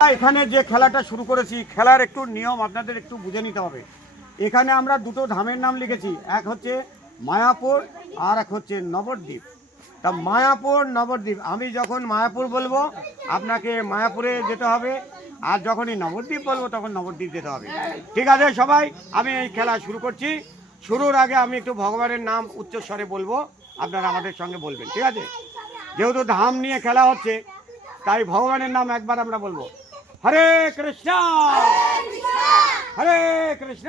এখানে যে খেলাটা শুরু করেছি, খেলার একটু নিয়ম আপনাদের একটু বুঝে নিতে হবে। এখানে আমরা দুটো ধামের নাম লিখেছি, এক হচ্ছে মায়াপুর আর এক হচ্ছে নবদ্বীপ। তা মায়াপুর নবদ্বীপ, আমি যখন মায়াপুর বলবো আপনাকে মায়াপুরে যেতে হবে, আর যখনই নবদ্বীপ বলবো তখন নবদ্বীপ যেতে হবে। ঠিক আছে সবাই, আমি এই খেলা শুরু করছি। শুরুর আগে আমি একটু ভগবানের নাম উচ্চস্বরে বলবো, আপনারা আমাদের সঙ্গে বলবেন, ঠিক আছে? যেহেতু ধাম নিয়ে খেলা হচ্ছে, তাই ভগবানের নাম একবার আমরা বলবো। হরে কৃষ্ণ হরে কৃষ্ণ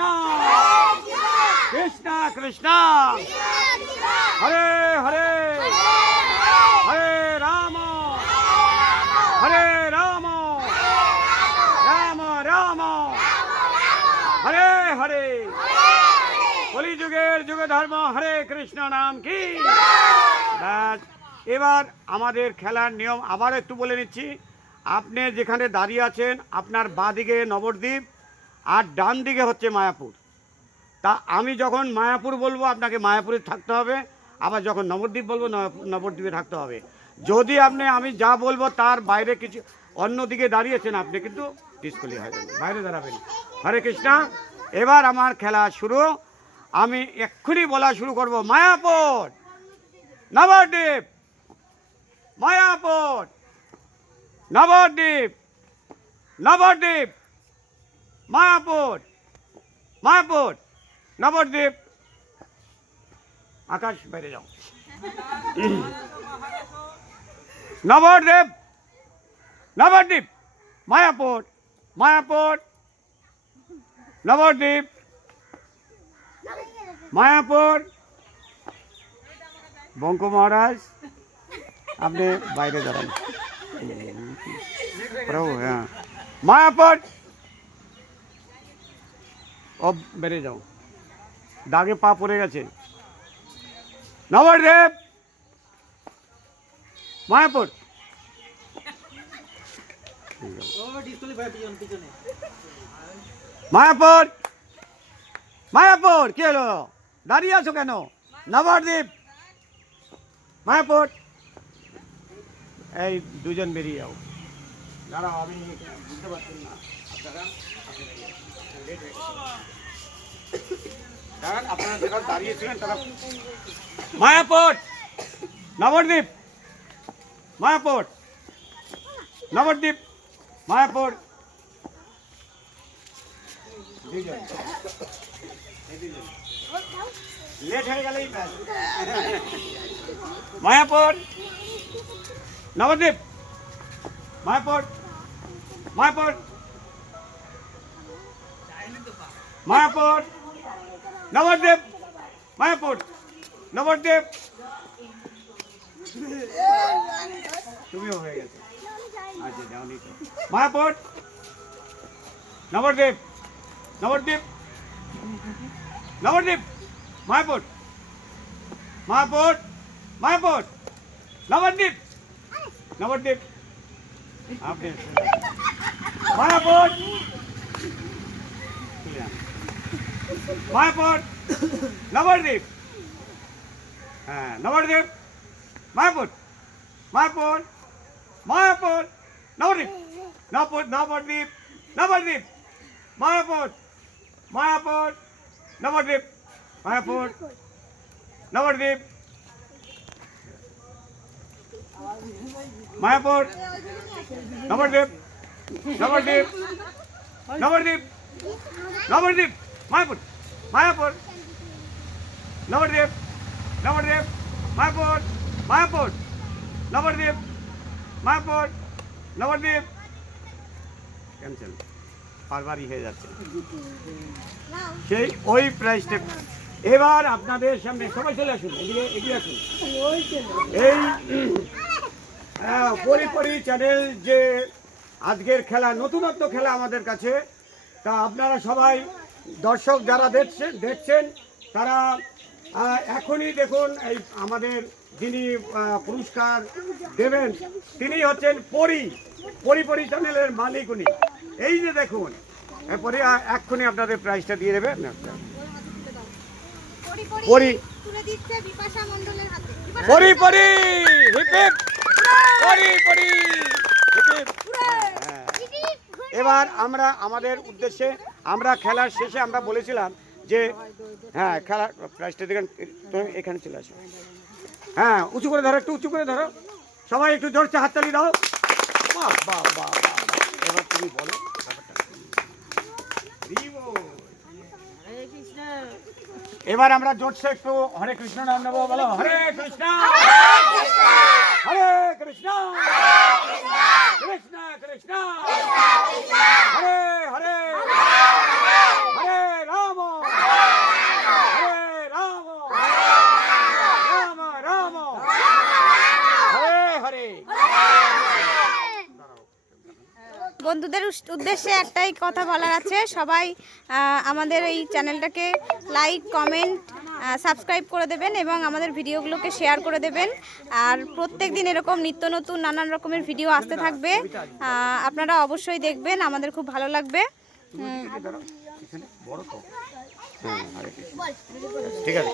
কৃষ্ণ কৃষ্ণ হরে হরে হরে রাম হরে রাম রাম রাম হরে হরে। কলিযুগের যুগ ধর্ম হরে কৃষ্ণ নাম কি। ব্যাস, এবার আমাদের খেলার নিয়ম আবার একটু বলে নিচ্ছি। আপনি যেখানে দাঁড়িয়ে আছেন, আপনার বাঁ দিকে নবদ্বীপ আর ডান দিকে হচ্ছে মায়াপুর। তা আমি যখন মায়াপুর বলবো আপনাকে মায়াপুরে থাকতে হবে, আবার যখন নবদ্বীপ বলবো নবদ্বীপে থাকতে হবে। যদি আমি যা বলবো তার বাইরে কিছু অন্য দিকে দাঁড়িয়েছেন, আপনি কিন্তু ডিসকুয়ালিফাই হয়ে যাবেন, বাইরে দাঁড়াবেন। হরে কৃষ্ণ। এবার আমার খেলা শুরু। আমি এক্ষুনি বলা শুরু করব। মায়াপুর নবদ্বীপ, মায়াপুর নবদ্বীপ, নবদ্বীপ মায়াপুর, মায়াপুর নবদ্বীপ। আকাশ বাইরে যাও। নবদ্বীপ, নবদ্বীপ মায়াপুর, মায়াপুর নবদ্বীপ, মায়াপুর। বঙ্ক মহারাজ আপনি বাইরে দাঁড়ান। প্রভু, হ্যাঁ মায়াপুর। ও বেড়ে যাও, দাগে পা পড়ে গেছে। নবদ্বীপ, মায়াপুর। মায়াপুর, মায়াপুর। কি হলো, দাঁড়িয়ে আছো কেন? নবদ্বীপ, মায়াপুর। এই দুজন বেরিয়ে যাও। দাঁড়াও, আমি বুঝতে পারছি না আপনারা। দাঁড়ান, আপনারা যেখানে দাঁড়িয়েছিলেন তারা। মায়াপুর, নবদ্বীপ, মায়াপুর, নবদ্বীপ, মায়াপুর। লেট হয়ে গেলেই মায়াপুর, নবদ্বীপ, মায়াপুর, মায়াপুর, মায়াপুর, নবদ্বীপ, মায়াপুর, নবদ্বীপ। তুমিও হয়ে গেছে। আচ্ছা, যাওনি তো। মায়াপুর, নবদ্বীপ, নবদ্বীপ, নবদ্বীপ, মায়াপুর, মায়াপুর, মায়াপুর, নবদ্বীপ, নবদ্বীপ। আপনি মায়াপুর, মায়াপুর, নবদ্বীপ। হ্যাঁ, নবদ্বীপ, মায়াপুর, মায়াপুর, মায়াপুর, নবদ্বীপ, নবদ্বীপ, নবদ্বীপ, মায়াপুর, মায়াপুর, নবদ্বীপ, মায়াপুর, নবদ্বীপ, মায়াপুর, নবদ্বীপ, নবদ্বীপ, নবদ্বীপ, নবদ্বীপ, মায়াপুর, মায়াপুর, নবদ্বীপ, নবদ্বীপ, মায়াপুর, মায়াপুর, নবদ্বীপ, মায়াপুর, নবদ্বীপ। ক্যান্সেল, বারবারই হয়ে যাচ্ছে সেই ওই প্রাইসটা। এবার আপনাদের সামনে সবাই চলে আসুন, এদিকে এগিয়ে আসুন। এই পরি চ্যানেল যে আজকের খেলা, নতুনত্ব খেলা আমাদের কাছে, তা আপনারা সবাই দর্শক যারা দেখছেন তারা এখনই দেখুন। এই আমাদের যিনি পুরস্কার দেবেন তিনি হচ্ছেন পরি চ্যানেলের মালিক উনি। এই যে দেখুন, এরপরে এক্ষুনি আপনাদের প্রাইজটা দিয়ে দেবে। পরি পরি পরি হিপ হিপ, পরি পরি হিপ হিপ। এবার আমরা আমাদের উদ্দেশ্যে আমরা খেলার শেষে আমরা বলেছিলাম যে হ্যাঁ খেলার প্রাইজটা দেখেন তুমি এখানে চলে আসো। হ্যাঁ উঁচু করে ধরো, একটু উঁচু করে ধরো, সবাই একটু জোরছে হাততালি দাও। বাহ বাহ বাহ বাহ। এবার তুমি বলো এবার আমরা জোরছে একটু হরে কৃষ্ণ নাম নেবো, বলো হরে কৃষ্ণ হরে কৃষ্ণ কৃষ্ণ কৃষ্ণ হরে হরে হরে রাম হরে রাম রাম রাম হরে হরে। বন্ধুদের উদ্দেশ্যে একটাই কথা বলার আছে, সবাই আমাদের এই চ্যানেলটাকে লাইক কমেন্ট সাবস্ক্রাইব করে দেবেন এবং আমাদের ভিডিওগুলোকে শেয়ার করে দেবেন। আর প্রত্যেক দিন এরকম নিত্য নতুন নানান রকমের ভিডিও আসতে থাকবে, আপনারা অবশ্যই দেখবেন, আমাদের খুব ভালো লাগবে। ঠিক আছে।